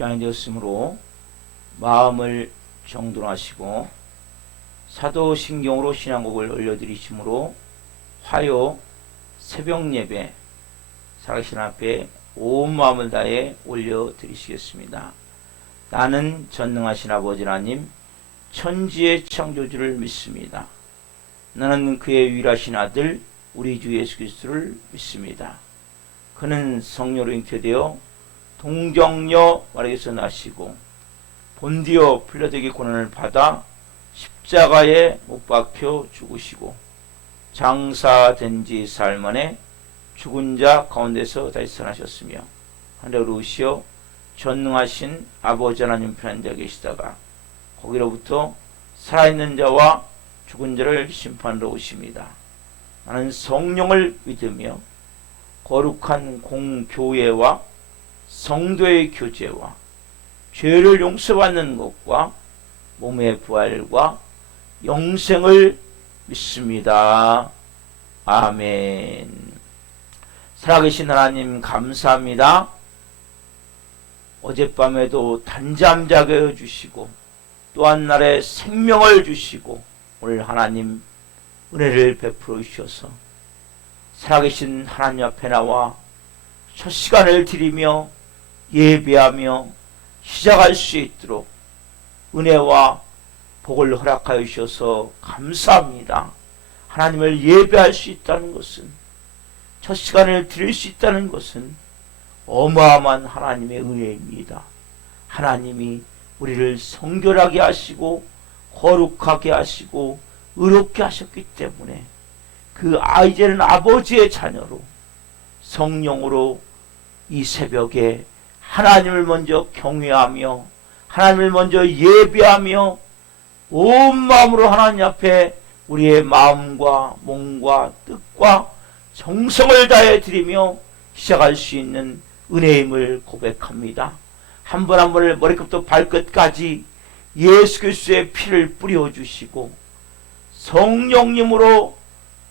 시간이 되었으므로 마음을 정돈하시고 사도신경으로 신앙곡을 올려드리시므로 화요 새벽 예배 살아계신 앞에 온 마음을 다해 올려드리시겠습니다. 나는 전능하신 아버지 하나님 천지의 창조주를 믿습니다. 나는 그의 유일하신 아들 우리 주 예수 그리스도를 믿습니다. 그는 성령으로 잉태되어 동정녀 마리아에서 나시고 본디오 필라도에게 고난을 받아 십자가에 못 박혀 죽으시고 장사된 지 사흘 만에 죽은 자 가운데서 다시 살아나셨으며 하늘로 오시어 전능하신 아버지 하나님 편에 앉아 계시다가 거기로부터 살아있는 자와 죽은 자를 심판하러 오십니다. 나는 성령을 믿으며 거룩한 공교회와 성도의 교제와 죄를 용서받는 것과 몸의 부활과 영생을 믿습니다. 아멘. 살아계신 하나님 감사합니다. 어젯밤에도 단잠 자게 해주시고 또 한 날에 생명을 주시고 오늘 하나님 은혜를 베풀어 주셔서 살아계신 하나님 앞에 나와 첫 시간을 드리며 예배하며 시작할 수 있도록 은혜와 복을 허락하여 주셔서 감사합니다. 하나님을 예배할 수 있다는 것은 첫 시간을 드릴 수 있다는 것은 어마어마한 하나님의 은혜입니다. 하나님이 우리를 성결하게 하시고 거룩하게 하시고 의롭게 하셨기 때문에 그 이제는 아버지의 자녀로 성령으로 이 새벽에 하나님을 먼저 경외하며 하나님을 먼저 예배하며 온 마음으로 하나님 앞에 우리의 마음과 몸과 뜻과 정성을 다해 드리며 시작할 수 있는 은혜임을 고백합니다. 한 번 한 번을 머리끝부터 발끝까지 예수 그리스도의 피를 뿌려주시고 성령님으로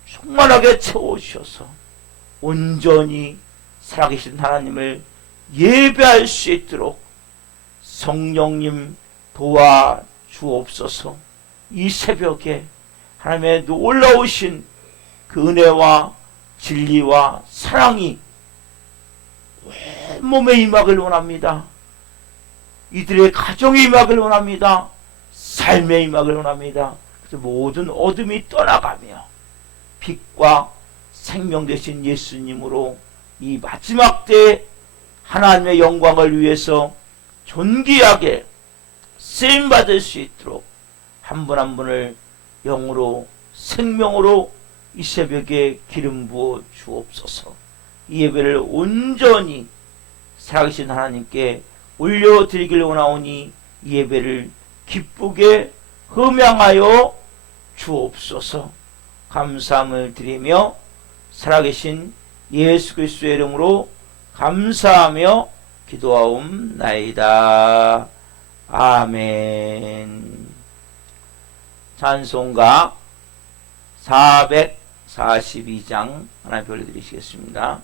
충만하게 채워주셔서 온전히 살아계신 하나님을 예배할 수 있도록 성령님 도와주옵소서. 이 새벽에 하나님의 놀라우신 그 은혜와 진리와 사랑이 온몸에 임하길 원합니다. 이들의 가정에 임하길 원합니다. 삶에 임하길 원합니다. 그래서 모든 어둠이 떠나가며 빛과 생명 되신 예수님으로 이 마지막 때에 하나님의 영광을 위해서 존귀하게 쓰임받을 수 있도록 한 분 한 분을 영으로 생명으로 이 새벽에 기름 부어 주옵소서. 이 예배를 온전히 살아계신 하나님께 올려드리길 원하오니 이 예배를 기쁘게 흠양하여 주옵소서. 감사함을 드리며 살아계신 예수 그리스도의 이름으로 감사하며 기도하옵나이다. 아멘. 찬송가 442장 하나 올려드리시겠습니다.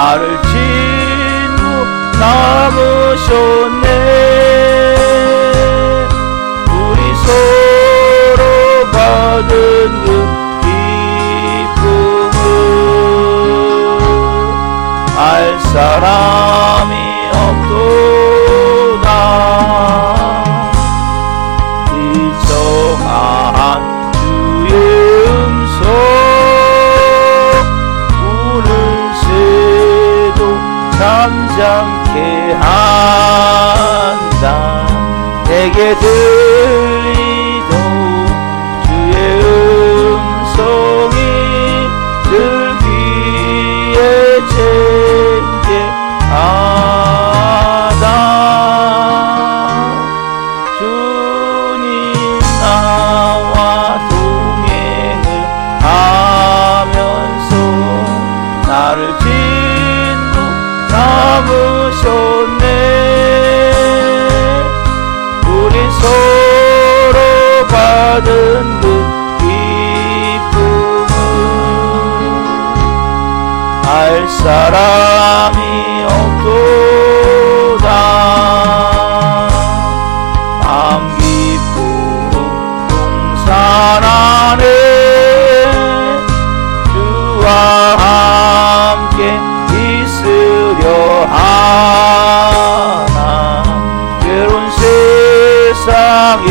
나를 친구 삼으셨네. 우리 서로 받은 그 기쁨을 알 사람이 없도다. 일정한 주의 음성 오늘 새도 잠잠케 한다. 내게 들리도 주의 음성이 늘 귀에 쟁쟁하다. 주님 나와 동행을 하면서 나를 친구 삼으셨네. 우리 서로 받은 그 기쁨을 알 사람이 없도다. 마음 기쁘고 동산 안에 주와 함께 있으려 하나. 괴로운 세상에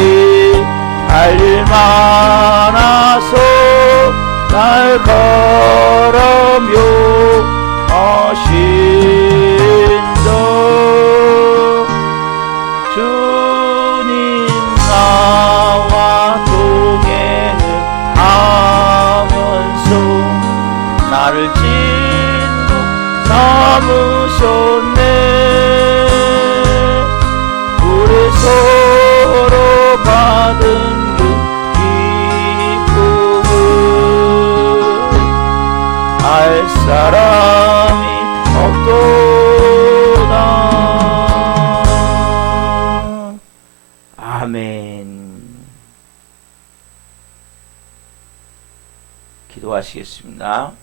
할 일 많아서 날 걸으며 하신다. 주님 나와 동행을 하면서 나를 친구 삼으셨네. 우리 서로 받은 그 기쁨을 알 사람이 없도다. 아멘. 기도하시겠습니다.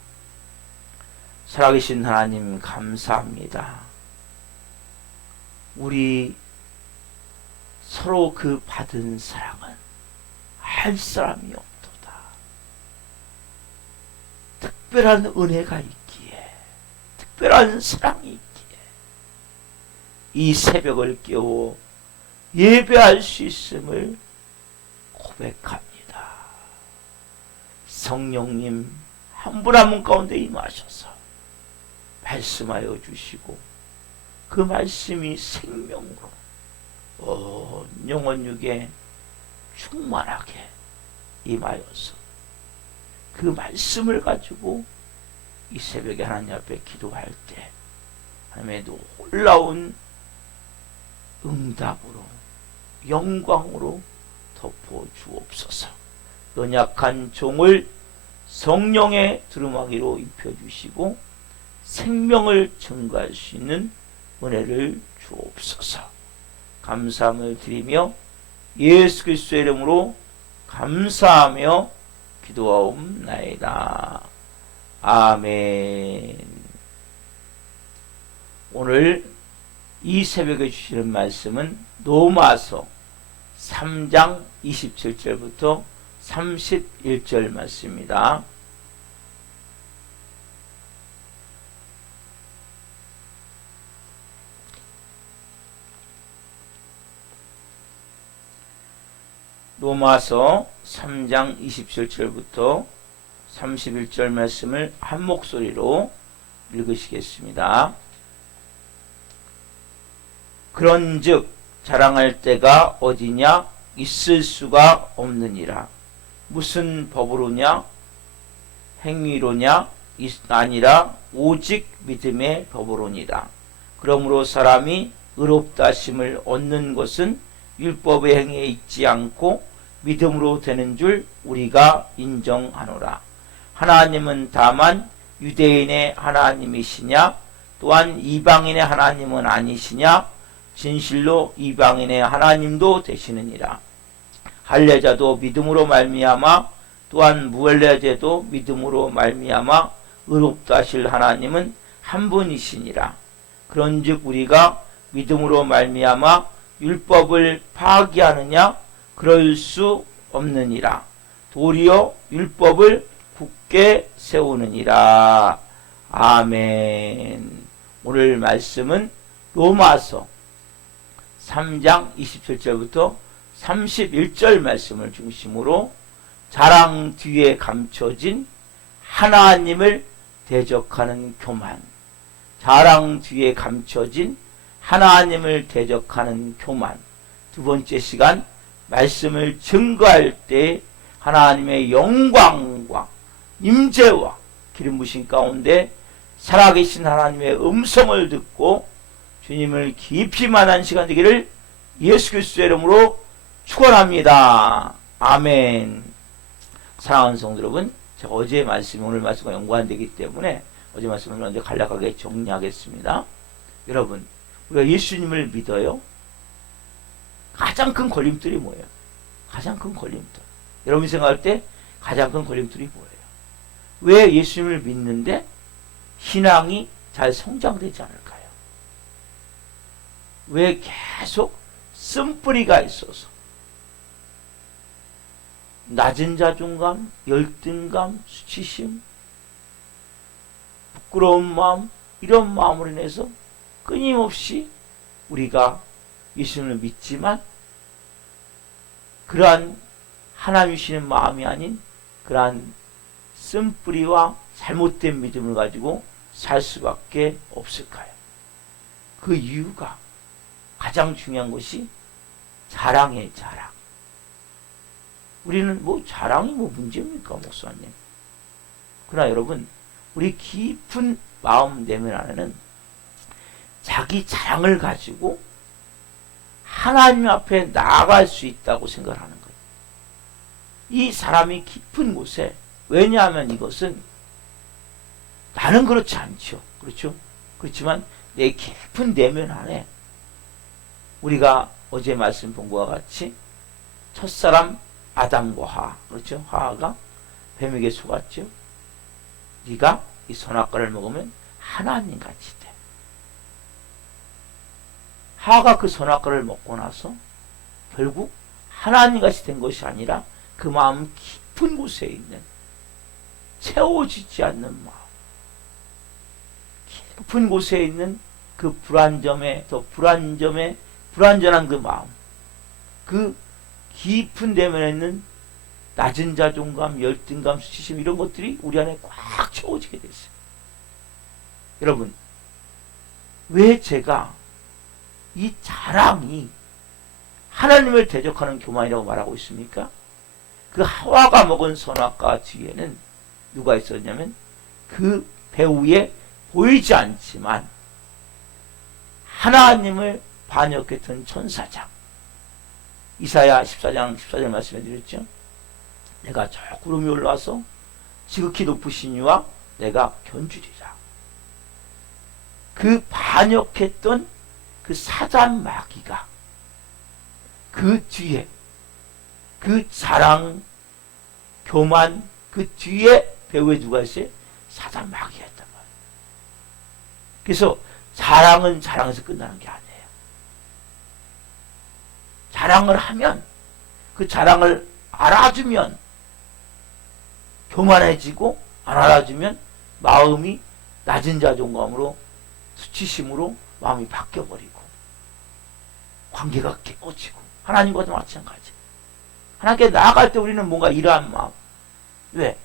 살아계신 하나님 감사합니다. 우리 서로 그 받은 사랑은 할 사람이 없도다. 특별한 은혜가 있기에, 특별한 사랑이 있기에 이 새벽을 깨워 예배할 수 있음을 고백합니다. 성령님 한 분 한 분 가운데 임하셔서 말씀하여 주시고 그 말씀이 생명으로 영혼 육에 충만하게 임하여서 그 말씀을 가지고 이 새벽에 하나님 앞에 기도할 때 하나님의 놀라운 응답으로 영광으로 덮어 주옵소서. 연약한 종을 성령의 두루마기로 입혀주시고 생명을 증거할 수 있는 은혜를 주옵소서. 감사함을 드리며 예수 그리스도의 이름으로 감사하며 기도하옵나이다. 아멘. 오늘 이 새벽에 주시는 말씀은 로마서 3장 27절부터 31절 말씀입니다. 로마서 3장 27절부터 31절 말씀을 한 목소리로 읽으시겠습니다. 그런즉 자랑할 때가 어디냐? 있을 수가 없느니라. 무슨 법으로냐? 행위로냐? 아니라 오직 믿음의 법으로니라. 그러므로 사람이 의롭다 하심을 얻는 것은 율법의 행위에 있지 않고 믿음으로 되는 줄 우리가 인정하노라. 하나님은 다만 유대인의 하나님이시냐? 또한 이방인의 하나님은 아니시냐? 진실로 이방인의 하나님도 되시느니라. 할례자도 믿음으로 말미암아 또한 무할례자도 믿음으로 말미암아 의롭다 하실 하나님은 한 분이시니라. 그런즉 우리가 믿음으로 말미암아 율법을 파기하느냐? 그럴 수 없느니라. 도리어 율법을 굳게 세우느니라. 아멘. 오늘 말씀은 로마서 3장 27절부터 31절 말씀을 중심으로 자랑 뒤에 감춰진 하나님을 대적하는 교만, 자랑 뒤에 감춰진 하나님을 대적하는 교만. 두 번째 시간 말씀을 증거할 때 하나님의 영광과 임재와 기름 부신 가운데 살아계신 하나님의 음성을 듣고 주님을 깊이 만난 시간 되기를 예수 그리스도의 이름으로 축원합니다. 아멘. 사랑하는 성도 여러분, 제가 어제 말씀이 오늘 말씀과 연관되기 때문에 어제 말씀을 먼저 간략하게 정리하겠습니다. 여러분, 우리가 예수님을 믿어요? 가장 큰 걸림돌이 뭐예요? 가장 큰 걸림돌. 여러분이 생각할 때 가장 큰 걸림돌이 뭐예요? 왜 예수님을 믿는데 신앙이 잘 성장되지 않을까요? 왜 계속 쓴뿌리가 있어서 낮은 자존감, 열등감, 수치심, 부끄러운 마음, 이런 마음으로 인해서 끊임없이 우리가 예수님을 믿지만 그러한 하나님 주시는 마음이 아닌 그러한 쓴뿌리와 잘못된 믿음을 가지고 살 수밖에 없을까요? 그 이유가 가장 중요한 것이 자랑이에요. 자랑. 우리는 자랑이 문제입니까, 목사님? 그러나 여러분, 우리 깊은 마음 내면 안에는 자기 자랑을 가지고 하나님 앞에 나아갈 수 있다고 생각하는 거예요. 이 사람이 깊은 곳에, 왜냐하면 이것은 나는 그렇지 않죠. 그렇죠? 그렇지만 내 깊은 내면 안에 우리가 어제 말씀 본 것과 같이 첫사람 아담과 하와, 그렇죠? 하와가 뱀에게 속았죠. 네가 이 선악과를 먹으면 하나님 같이 돼. 하와가 그 선악과를 먹고 나서 결국 하나님 같이 된 것이 아니라 그 마음 깊은 곳에 있는 채워지지 않는 마음, 깊은 곳에 있는 그 불완전한 그 마음, 그 깊은 내면에 있는 낮은 자존감, 열등감, 수치심, 이런 것들이 우리 안에 꽉 채워지게 됐어요. 여러분, 왜 제가 이 자랑이 하나님을 대적하는 교만이라고 말하고 있습니까? 그 하와가 먹은 선악과 뒤에는 누가 있었냐면 그 배후에 보이지 않지만 하나님을 반역했던 천사장, 이사야 14장 14절 말씀해 드렸죠. 내가 저 구름이 올라와서 지극히 높으신 이와 내가 견주리라. 그 반역했던 그 사단 마귀가 그 뒤에, 그 자랑, 교만, 그 뒤에 배후에 누가 있어요? 사단 마귀가 있단 말이에요. 그래서 자랑은 자랑에서 끝나는 게 아니에요. 자랑을 하면, 그 자랑을 알아주면 교만해지고, 안 알아주면 마음이 낮은 자존감으로, 수치심으로 마음이 바뀌어버리고 관계가 깨어지고, 하나님과도 마찬가지. 하나님께 나아갈 때 우리는 뭔가 이러한 마음, 왜?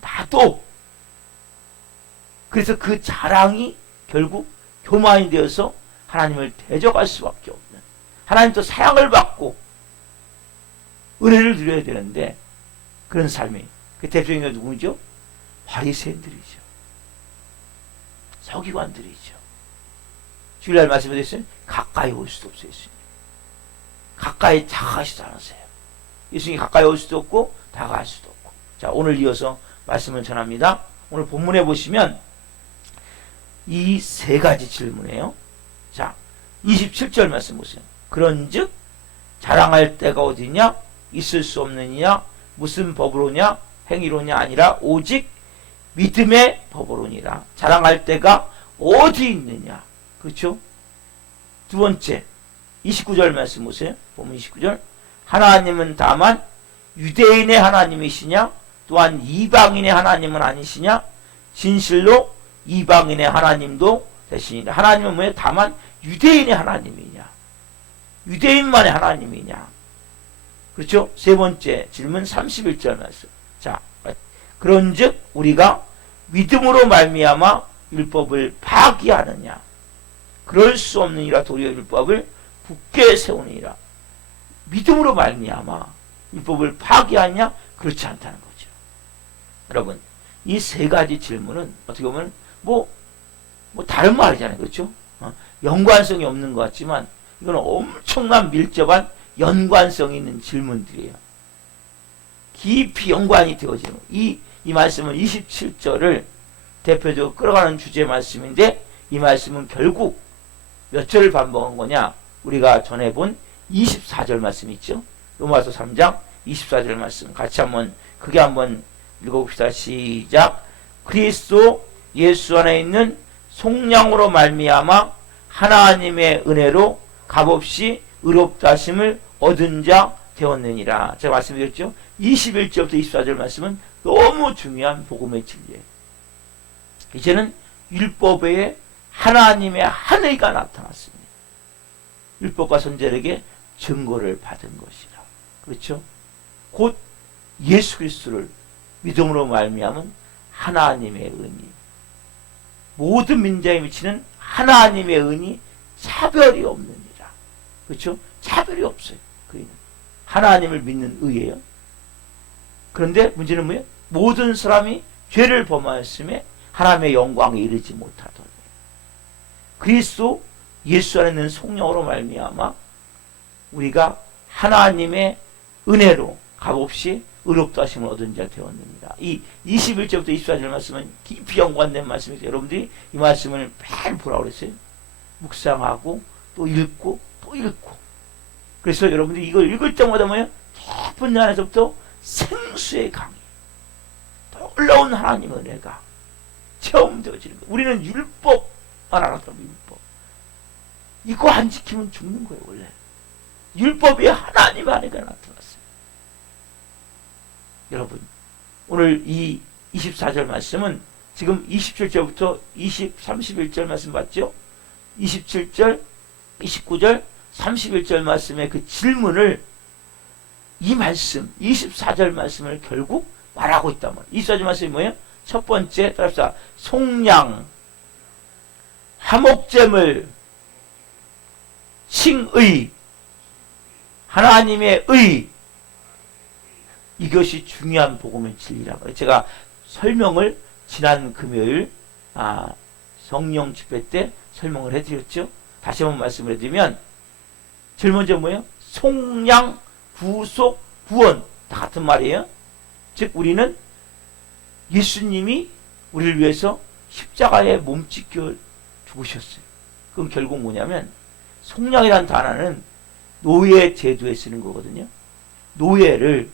나도. 그래서 그 자랑이 결국 교만이 되어서 하나님을 대적할 수밖에 없는, 하나님도 사랑을 받고 은혜를 누려야 되는데 그런 삶이, 그 대표적인 누구죠? 바리새인들이죠. 서기관들이죠. 주일날 말씀해 주셨어요. 가까이 올 수도 없어요. 예수님. 가까이 다가가지도 않으세요. 예수님이 가까이 올 수도 없고 다가갈 수도 없고. 자, 오늘 이어서 말씀을 전합니다. 오늘 본문에 보시면 이 세 가지 질문이에요. 자, 27절 말씀 보세요. 그런즉 자랑할 때가 어디냐? 있을 수 없느냐? 무슨 법으로냐? 행위로냐? 아니라 오직 믿음의 법으로니라. 자랑할 때가 어디 있느냐. 그렇죠? 두 번째 29절 말씀 보세요. 보면 29절 하나님은 다만 유대인의 하나님이시냐 또한 이방인의 하나님은 아니시냐 진실로 이방인의 하나님도 되시니라. 하나님은 뭐예요? 다만 유대인의 하나님이냐 유대인만의 하나님이냐. 그렇죠? 세 번째 질문 31절 말씀. 자, 그런즉 우리가 믿음으로 말미암아 율법을 파기하느냐. 그럴 수 없느니라. 도리어 율법을 굳게 세우느니라. 믿음으로 말미암아 율법을 파기하느냐? 그렇지 않다는 거죠. 여러분, 이 세 가지 질문은 어떻게 보면 뭐 다른 말이잖아요. 그렇죠? 연관성이 없는 것 같지만 이건 엄청난 밀접한 연관성이 있는 질문들이에요. 깊이 연관이 되어지는 이 말씀은 27절을 대표적으로 끌어가는 주제 말씀인데 이 말씀은 결국 몇 절을 반복한 거냐? 우리가 전에 본 24절 말씀 있죠? 로마서 3장 24절 말씀 같이 크게 한번 읽어봅시다. 시작. 그리스도 예수 안에 있는 속량으로 말미암아 하나님의 은혜로 값없이 의롭다 하심을 얻은 자 되었느니라. 제가 말씀드렸죠? 21절부터 24절 말씀은 너무 중요한 복음의 진리예요. 이제는 율법에 하나님의 한 의가 나타났습니다. 율법과 선지자에게 증거를 받은 것이라. 그렇죠? 곧 예수 그리스도를 믿음으로 말미암은 하나님의 은이, 모든 민자에 미치는 하나님의 은이 차별이 없느니라. 그렇죠? 차별이 없어요. 그이는 하나님을 믿는 의예요. 그런데 문제는 뭐예요? 모든 사람이 죄를 범하였음에 하나님의 영광에 이르지 못하더니 그리스도 예수 안에 있는 성령으로 말미암아 우리가 하나님의 은혜로 값없이 의롭다 하심을 얻은 자 되었느니라. 이 21절부터 24절 말씀은 깊이 연관된 말씀이죠. 여러분들이 이 말씀을 매일 보라고 그랬어요. 묵상하고 또 읽고 또 읽고. 그래서 여러분들이 이걸 읽을 때마다 뭐예요? 깊은 내 안에서부터 생수의 강이, 놀라운 하나님의 은혜가 체험되어지는 거예요. 우리는 율법만 알았다고. 율법 이거 안 지키면 죽는 거예요. 원래 율법이 하나님의 은혜가 나타났어요. 여러분, 오늘 이 24절 말씀은 지금 27절부터 31절 말씀 봤죠? 27절, 29절, 31절 말씀의 그 질문을 이 말씀, 24절 말씀을 결국 말하고 있단 말이에요. 24절 말씀이 뭐예요? 첫 번째, 따라합시다. 속량, 화목제물, 칭의, 하나님의 의, 이것이 중요한 복음의 진리라고. 제가 설명을 지난 금요일 성령 집회 때 설명을 해드렸죠. 다시 한번 말씀을 해드리면 제일 먼저 뭐예요? 속량, 구속, 구원 다 같은 말이에요. 즉 우리는 예수님이 우리를 위해서 십자가에 몸짓겨 죽으셨어요. 그럼 결국 뭐냐면 속량이라는 단어는 노예 제도에 쓰는 거거든요. 노예를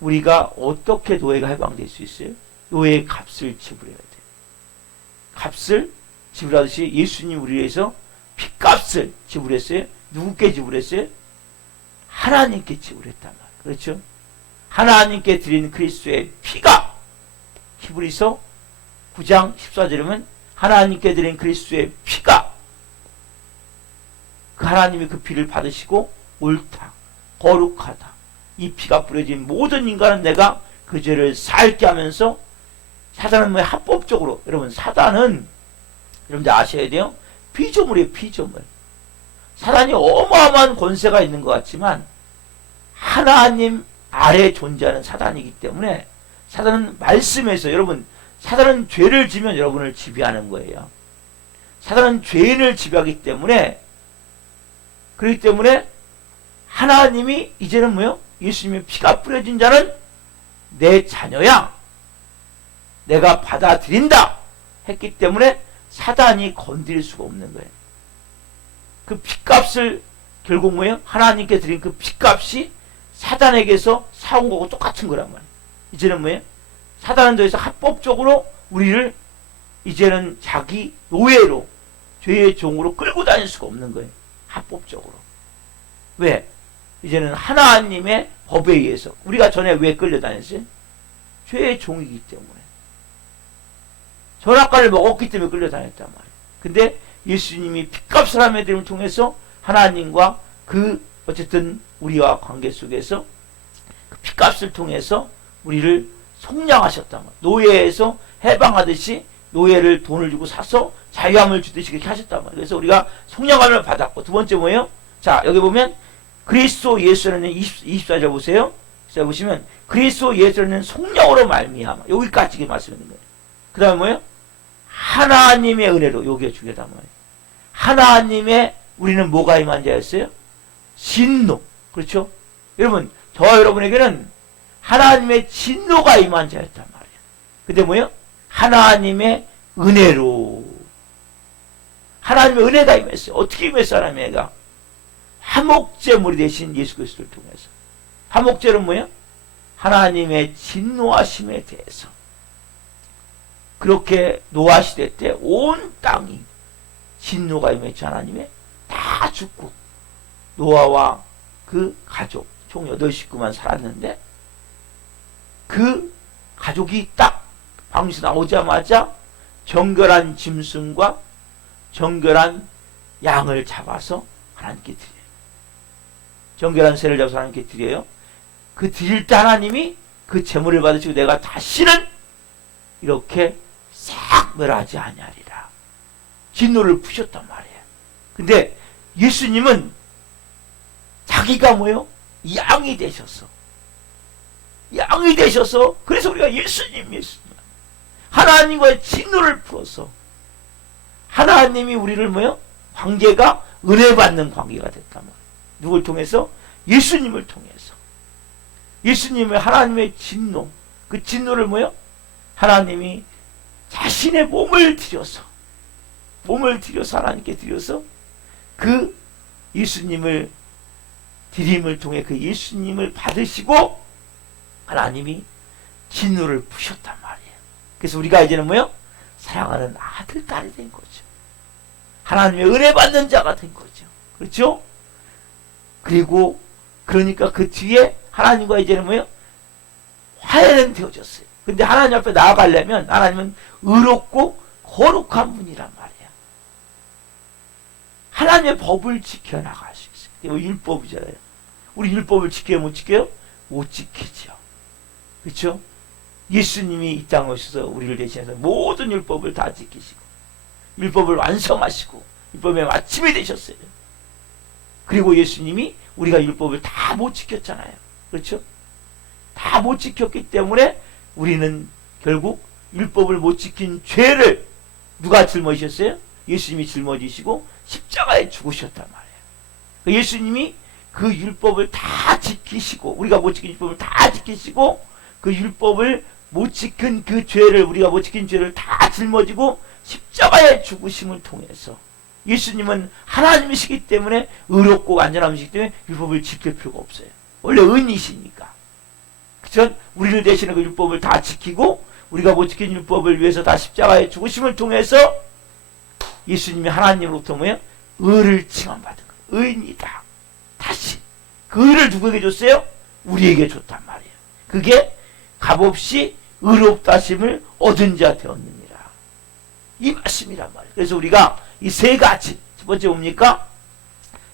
우리가 어떻게 노예가 해방될 수 있어요? 노예의 값을 지불해야 돼요. 값을 지불하듯이 예수님 우리 위해서 피값을 지불했어요. 누구께 지불했어요? 하나님께 지불했단 말이에요. 그렇죠? 하나님께 드린 그리스도의 피가, 히브리서 9장 14절이면 하나님께 드린 그리스도의 피가, 그 하나님이 그 피를 받으시고 옳다, 거룩하다, 이 피가 뿌려진 모든 인간은 내가 그 죄를 살게 하면서, 사단은 뭐 합법적으로, 여러분 사단은 여러분들 아셔야 돼요. 피조물이에요. 피조물. 사단이 어마어마한 권세가 있는 것 같지만 하나님 아래에 존재하는 사단이기 때문에 사단은 말씀에서, 여러분 사단은 죄를 지면 여러분을 지배하는 거예요. 사단은 죄인을 지배하기 때문에, 그렇기 때문에 하나님이 이제는 뭐요? 예수님의 피가 뿌려진 자는 내 자녀야, 내가 받아들인다 했기 때문에 사단이 건드릴 수가 없는 거예요. 그 피값을 결국 뭐예요? 하나님께 드린 그 피값이 사단에게서 사온 거고 똑같은 거란 말이에요. 이제는 뭐예요? 사단은 더 이상 합법적으로 우리를 이제는 자기 노예로, 죄의 종으로 끌고 다닐 수가 없는 거예요. 합법적으로. 왜? 이제는 하나님의 법에 의해서. 우리가 전에 왜 끌려다녔어요? 죄의 종이기 때문에. 선악과를 먹었기 때문에 끌려다녔단 말이에요. 근데 예수님이 핏값을 하는 데를 통해서 하나님과 그 어쨌든 우리와 관계 속에서 그 핏값을 통해서 우리를 속량하셨단 말이에요. 노예에서 해방하듯이 노예를 돈을 주고 사서 자유함을 주듯이 그렇게 하셨단 말이에요. 그래서 우리가 속량함을 받았고, 두 번째 뭐예요? 자, 여기 보면 그리스도 예수라는 24절 보세요. 자, 보시면 그리스도 예수라는 속량으로 말미암아, 여기까지 말씀하는 거예요. 그 다음에 뭐예요? 하나님의 은혜로, 여기가 중요하단 말이에요. 하나님의, 우리는 뭐가 임한 자였어요? 진노. 그렇죠? 여러분, 저와 여러분에게는 하나님의 진노가 임한 자였단 말이에요. 근데 뭐예요? 하나님의 은혜로. 하나님의 은혜가 임했어요. 어떻게 임했어요? 하나님의 은혜가? 화목제물이 되신 예수 그리스도를 통해서. 화목제는 뭐예요? 하나님의 진노하심에 대해서. 그렇게 노아 시대 때 온 땅이 진노가 임했죠. 하나님의 다 죽고 노아와 그 가족 총 8식구만 살았는데, 그 가족이 딱 방에서 나오자마자 정결한 짐승과 정결한 양을 잡아서 하나님께 드려요. 정결한 새를 잡아서 하나님께 드려요. 그 드릴 때 하나님이 그 제물을 받으시고 내가 다시는 이렇게 싹 멸하지 아니하리라. 진노를 푸셨단 말이에요. 근데 예수님은 자기가 뭐요? 양이 되셔서. 양이 되셔서, 그래서 우리가 예수님. 하나님과의 진노를 풀어서 하나님이 우리를 뭐요? 관계가 은혜 받는 관계가 됐단 말이에요. 누굴 통해서? 예수님을 통해서. 예수님의 하나님의 진노, 그 진노를 뭐요? 하나님이 자신의 몸을 들여서 하나님께 드려서 그 예수님을 드림을 통해 그 예수님을 받으시고 하나님이 진노를 푸셨단 말이에요. 그래서 우리가 이제는 뭐요? 사랑하는 아들, 딸이 된 거죠. 하나님의 은혜 받는 자가 된 거죠. 그렇죠? 그리고 그러니까 그 뒤에 하나님과 이제는 뭐요? 화해는 되어졌어요. 근데 하나님 앞에 나아가려면 하나님은 의롭고 거룩한 분이란 말이야. 하나님의 법을 지켜나갈 수 있어요. 이거 율법이잖아요. 우리 율법을 지켜요? 못 지켜요? 못 지키죠. 그렇죠? 예수님이 이 땅에 오셔서 우리를 대신해서 모든 율법을 다 지키시고 율법을 완성하시고 율법의 마침이 되셨어요. 그리고 예수님이 우리가 율법을 다 못 지켰잖아요. 그렇죠? 다 못 지켰기 때문에 우리는 결국 율법을 못 지킨 죄를 누가 짊어지셨어요? 예수님이 짊어지시고 십자가에 죽으셨단 말이에요. 예수님이 그 율법을 다 지키시고, 우리가 못 지킨 율법을 다 지키시고, 그 율법을 못 지킨 그 죄를, 우리가 못 지킨 죄를 다 짊어지고 십자가에 죽으심을 통해서 예수님은 하나님이시기 때문에 의롭고 안전함이시기 때문에 율법을 지킬 필요가 없어요. 원래 의인이시니까. 그쵸? 우리를 대신에 그 율법을 다 지키고 우리가 못 지킨 율법을 위해서 다 십자가에 죽으심을 통해서 예수님이 하나님으로부터 뭐예요? 의를 칭함받은 거예요. 의인이다. 다시 그 의를 누구에게 줬어요? 우리에게 줬단 말이에요. 그게 값없이 의롭다 하심을 얻은 자 되었느니라. 이 말씀이란 말이에요. 그래서 우리가 이 세 가지, 첫 번째 뭡니까?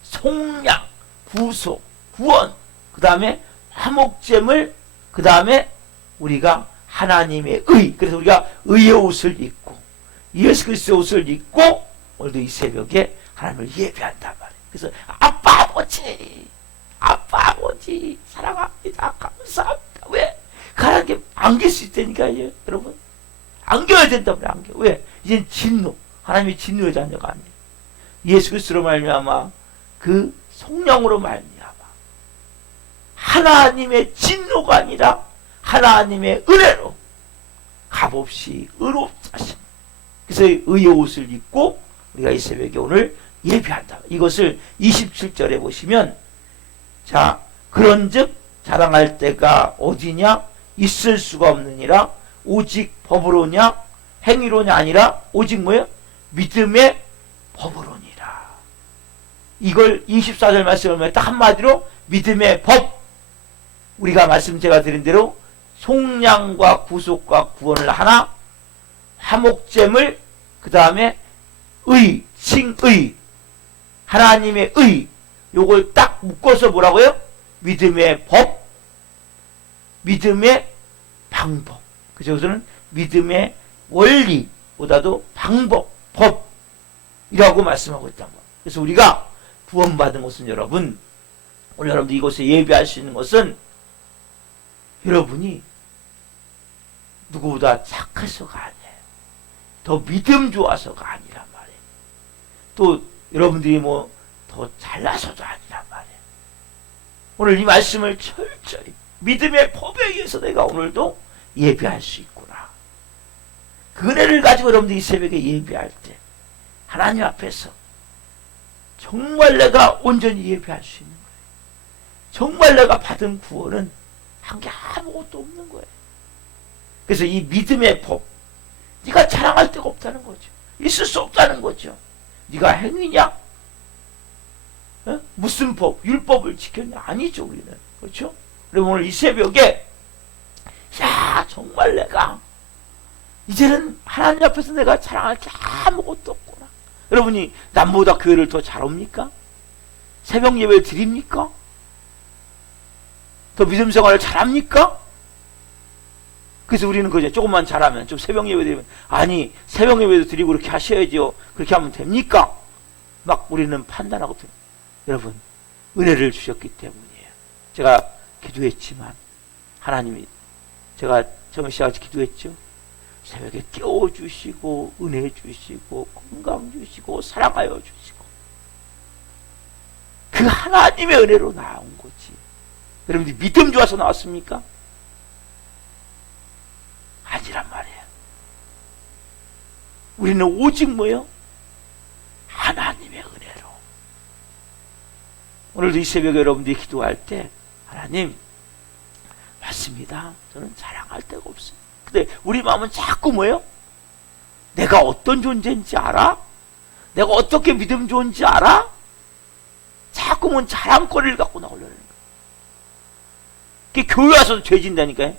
속량, 구속, 구원, 그 다음에 화목제물, 그 다음에 우리가 하나님의 의, 그래서 우리가 의의 옷을 입고 예수 그리스도의 옷을 입고 오늘도 이 새벽에 하나님을 예배한단 말이에요. 그래서 아빠 아버지 사랑합니다, 감사합니다. 왜? 하나님께 안길 수 있다니까요. 여러분 안겨야 된다고요. 안겨. 왜? 이젠 진노, 하나님이 진노의 자녀가 아니에요. 예수 그리스도로 말미암아 그 성령으로 말미암아 하나님의 진노가 아니라 하나님의 은혜로 값없이 의롭다 하심. 그래서 의의 옷을 입고 우리가 이 새벽에 오늘 예배한다. 이것을 27절에 보시면, 자, 그런즉 자랑할 때가 어디냐? 있을 수가 없느니라. 오직 법으로냐? 행위론이 아니라 오직 뭐예요? 믿음의 법으로니라. 이걸 24절 말씀을 딱 한마디로 믿음의 법. 우리가 제가 드린 대로 속량과 구속과 구원을 하나, 화목잼을 그 다음에 의, 칭의, 하나님의 의, 요걸 딱 묶어서 뭐라고요? 믿음의 법, 믿음의 방법. 그래서 여기서는 믿음의 원리보다도 방법, 법이라고 말씀하고 있단 말이에요. 그래서 우리가 구원받은 것은 여러분, 오늘 여러분들 이곳에 예배할 수 있는 것은 여러분이 누구보다 착해서가 아니에요. 더 믿음 좋아서가 아니란 말이에요. 또 여러분들이 더 잘나서도 아니란 말이에요. 오늘 이 말씀을 철저히 믿음의 법에 의해서 내가 오늘도 예배할 수 있구나. 그 은혜를 가지고 여러분들이 이 새벽에 예배할 때 하나님 앞에서 정말 내가 온전히 예배할 수 있는 거예요. 정말 내가 받은 구원은 한 게 아무것도 없는 거예요. 그래서 이 믿음의 법, 네가 자랑할 데가 없다는 거죠. 있을 수 없다는 거죠. 네가 행위냐? 무슨 법, 율법을 지켰냐? 아니죠, 우리는. 그렇죠? 그럼 오늘 이 새벽에 정말 내가 이제는 하나님 앞에서 내가 자랑할 게 아무것도 없구나. 여러분이 남보다 교회를 더 잘 옵니까? 새벽 예배를 드립니까? 더 믿음 생활을 잘합니까? 그래서 우리는 그죠. 조금만 잘하면, 좀 새벽 예배 드리면, 아니, 새벽 예배도 드리고 그렇게 하셔야죠. 그렇게 하면 됩니까? 막 우리는 판단하고, 여러분, 은혜를 주셨기 때문이에요. 제가 기도했지만, 하나님이, 제가 처음에 시작할 때 기도했죠. 새벽에 깨워주시고, 은혜 주시고, 건강 주시고, 사랑하여 주시고. 그 하나님의 은혜로 나온 거지. 여러분들 믿음 좋아서 나왔습니까? 아니란 말이에요. 우리는 오직 뭐예요? 하나님의 은혜로. 오늘도 이 새벽에 여러분들이 기도할 때 하나님, 맞습니다. 저는 자랑할 데가 없어요. 근데 우리 마음은 자꾸 뭐예요? 내가 어떤 존재인지 알아? 내가 어떻게 믿음 좋은지 알아? 자꾸만 자랑거리를 갖고 나오려는 거예요. 그게 교회 와서도 죄 진다니까요.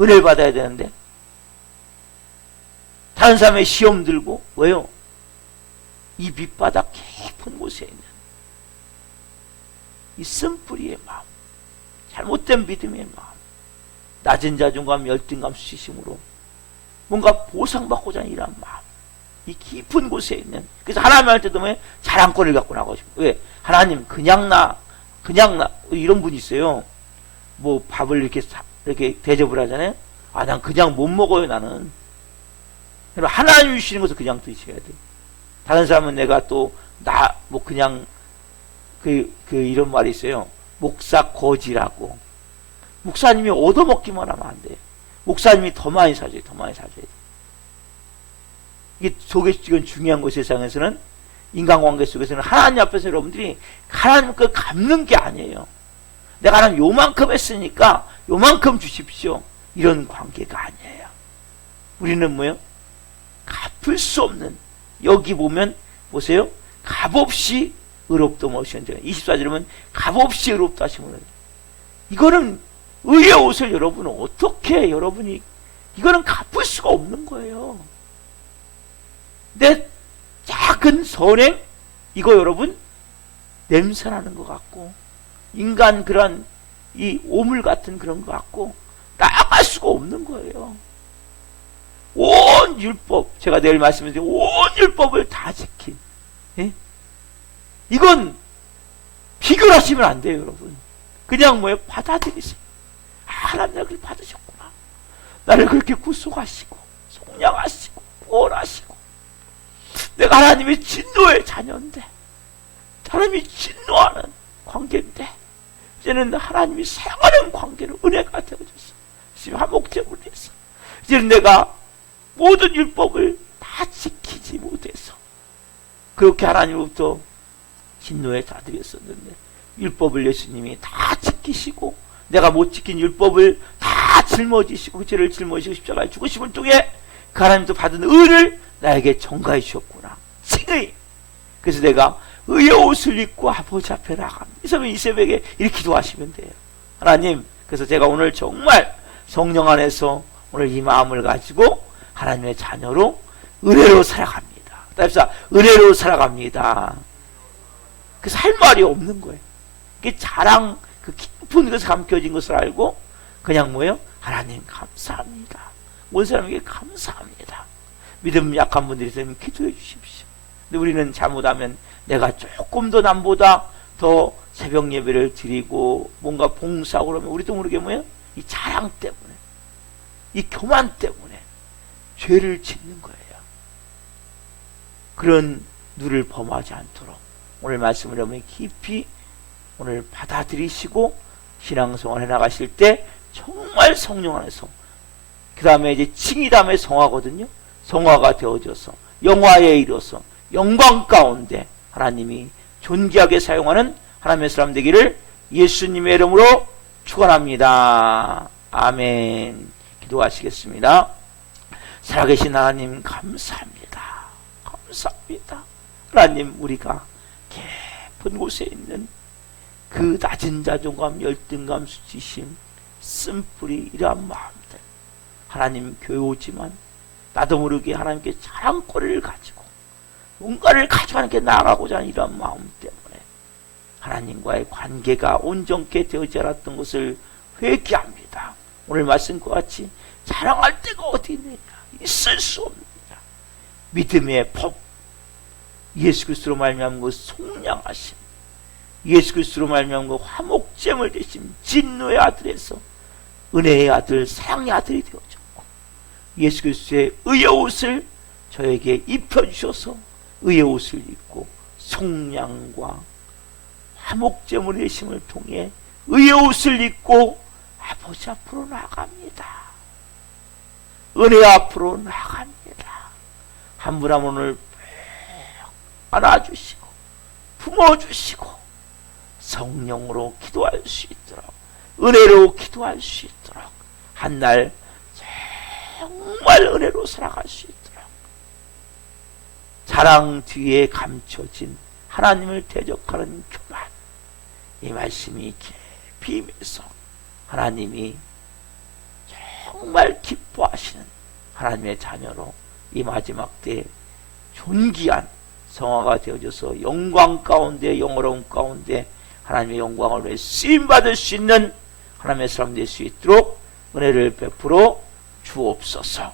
은혜를 받아야 되는데. 다른 사람의 시험 들고, 왜요? 이 밑바닥 깊은 곳에 있는 이 쓴뿌리의 마음, 잘못된 믿음의 마음, 낮은 자존감, 열등감, 수치심으로 뭔가 보상받고자 하는 이런 마음, 이 깊은 곳에 있는. 그래서 하나님 할 때도 왜 자랑거리를 갖고 나가고 싶어요. 왜? 하나님 그냥 나 이런 분이 있어요. 밥을 이렇게 대접을 하잖아요. 난 그냥 못 먹어요, 나는. 하나님 주시는 것을 그냥 드셔야 돼. 다른 사람은 내가 그냥, 이런 말이 있어요. 목사 거지라고. 목사님이 얻어먹기만 하면 안 돼. 목사님이 더 많이 사줘야 돼. 이게 지금 중요한 거 세상에서는, 인간관계 속에서는 하나님 앞에서 여러분들이 하나님 걸 갚는 게 아니에요. 내가 하나님 요만큼 했으니까 요만큼 주십시오. 이런 관계가 아니에요. 우리는 뭐예요? 갚을 수 없는, 여기 보면 보세요. 값없이 의롭다 하시는 24절에 보면 값없이 의롭다 하시면, 이거는 의의 옷을 여러분은 어떻게 이거는 갚을 수가 없는 거예요. 내 작은 선행, 이거 여러분 냄새나는 것 같고, 인간 그런 이 오물 같은 그런 것 같고 나아갈 수가 없는 거예요. 온 율법, 제가 내일 말씀드린 온 율법을 다 지킨, 이건 비교를 하시면 안 돼요, 여러분. 그냥 받아들이세요. 하나님 나를 그렇게 받으셨구나. 나를 그렇게 구속하시고 속량하시고 구원하시고, 내가 하나님의 진노의 자녀인데, 하나님이 진노하는 관계인데, 이제는 하나님이 사랑하는 관계로 은혜가 되어졌어. 지금 화목제물을 해서 이제는 내가 모든 율법을 다 지키지 못해서 그렇게 하나님으로부터 진노에 다들였었는데, 율법을 예수님이 다 지키시고 내가 못 지킨 율법을 다 짊어지시고 그 죄를 짊어지시고 십자가에 죽으심을 통해 그 하나님도 받은 의를 나에게 전가해 주셨구나. 칭의. 그래서 내가 의의 옷을 입고 아버지 앞에 나갑니다. 이 새벽에 이렇게 기도하시면 돼요. 하나님, 그래서 제가 오늘 정말 성령 안에서 오늘 이 마음을 가지고 하나님의 자녀로 은혜로 살아갑니다. 따라서 은혜로 살아갑니다. 그래서 할 말이 없는 거예요. 그게 자랑, 그 깊은 것에 감겨진 것을 알고 그냥 뭐예요? 하나님 감사합니다. 온 사람에게 감사합니다. 믿음 약한 분들이 있으면 기도해 주십시오. 근데 우리는 잘못하면 내가 조금 더 남보다 더 새벽 예배를 드리고 뭔가 봉사하고 그러면 우리도 모르게 뭐예요? 이 자랑 때문에, 이 교만 때문에 죄를 짓는 거예요. 그런 누를 범하지 않도록 오늘 말씀을 여러분이 깊이 오늘 받아들이시고 신앙생활 해나가실 때 정말 성령 안에서, 그 다음에 이제 칭의 다음에 성화거든요. 성화가 되어져서 영화에 이뤄서 영광 가운데 하나님이 존귀하게 사용하는 하나님의 사람 되기를 예수님의 이름으로 축원합니다. 아멘. 기도하시겠습니다. 살아계신 하나님 감사합니다. 감사합니다. 하나님, 우리가 깊은 곳에 있는 그 낮은 자존감, 열등감, 수치심, 쓴뿌리 이러한 마음들, 하나님 교우지만 나도 모르게 하나님께 자랑거리를 가지고 뭔가를 가져가는 게 나아가고자 하는 이러한 마음 때문에 하나님과의 관계가 온전케 되어지 않았던 것을 회개합니다. 오늘 말씀과 같이 자랑할 데가 어디 있느냐, 있을 수 없느냐. 믿음의 법, 예수 그리스도로 말미암은 그 속량하심, 예수 그리스도로 말미암은 그 화목제물 되심, 진노의 아들에서 은혜의 아들, 사랑의 아들이 되어졌고, 예수 그리스도의 의의 옷을 저에게 입혀주셔서 의의 옷을 입고 속량과 화목제물의 되심을 통해 의의 옷을 입고 아버지 앞으로 나갑니다. 은혜 앞으로 나갑니다. 한 분 한 분을 안아주시고 품어주시고 성령으로 기도할 수 있도록, 은혜로 기도할 수 있도록, 한날 정말 은혜로 살아갈 수 있도록 자랑 뒤에 감춰진 하나님을 대적하는 교만, 이 말씀이 깊이 임해서 하나님이 정말 기뻐하시는 하나님의 자녀로 이 마지막 때에 존귀한 성화가 되어져서 영광 가운데, 영어로운 가운데 하나님의 영광을 위해 쓰임받을 수 있는 하나님의 사람 될 수 있도록 은혜를 베풀어 주옵소서.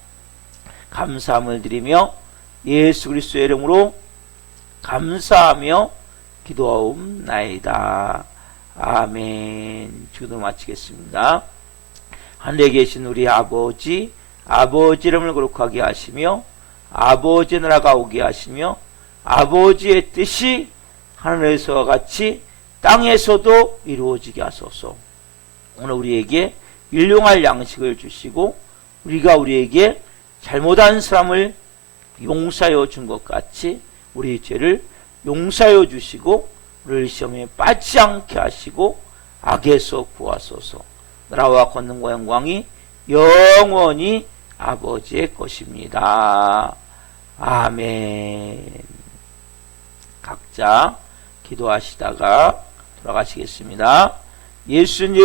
감사함을 드리며 예수 그리스도의 이름으로 감사하며 기도하옵나이다. 아멘. 기도 마치겠습니다. 하늘에 계신 우리 아버지, 아버지 이름을 거룩하게 하시며 아버지 나라가 오게 하시며 아버지의 뜻이 하늘에서와 같이 땅에서도 이루어지게 하소서. 오늘 우리에게 일용할 양식을 주시고 우리가 우리에게 잘못한 사람을 용서하여 준 것 같이 우리 죄를 용서하여 주시고 우리를 시험에 빠지지 않게 하시고 악에서 구하소서. 나라와 권능과 영광이 영원히 아버지의 것입니다. 아멘. 각자 기도하시다가 돌아가시겠습니다. 예수님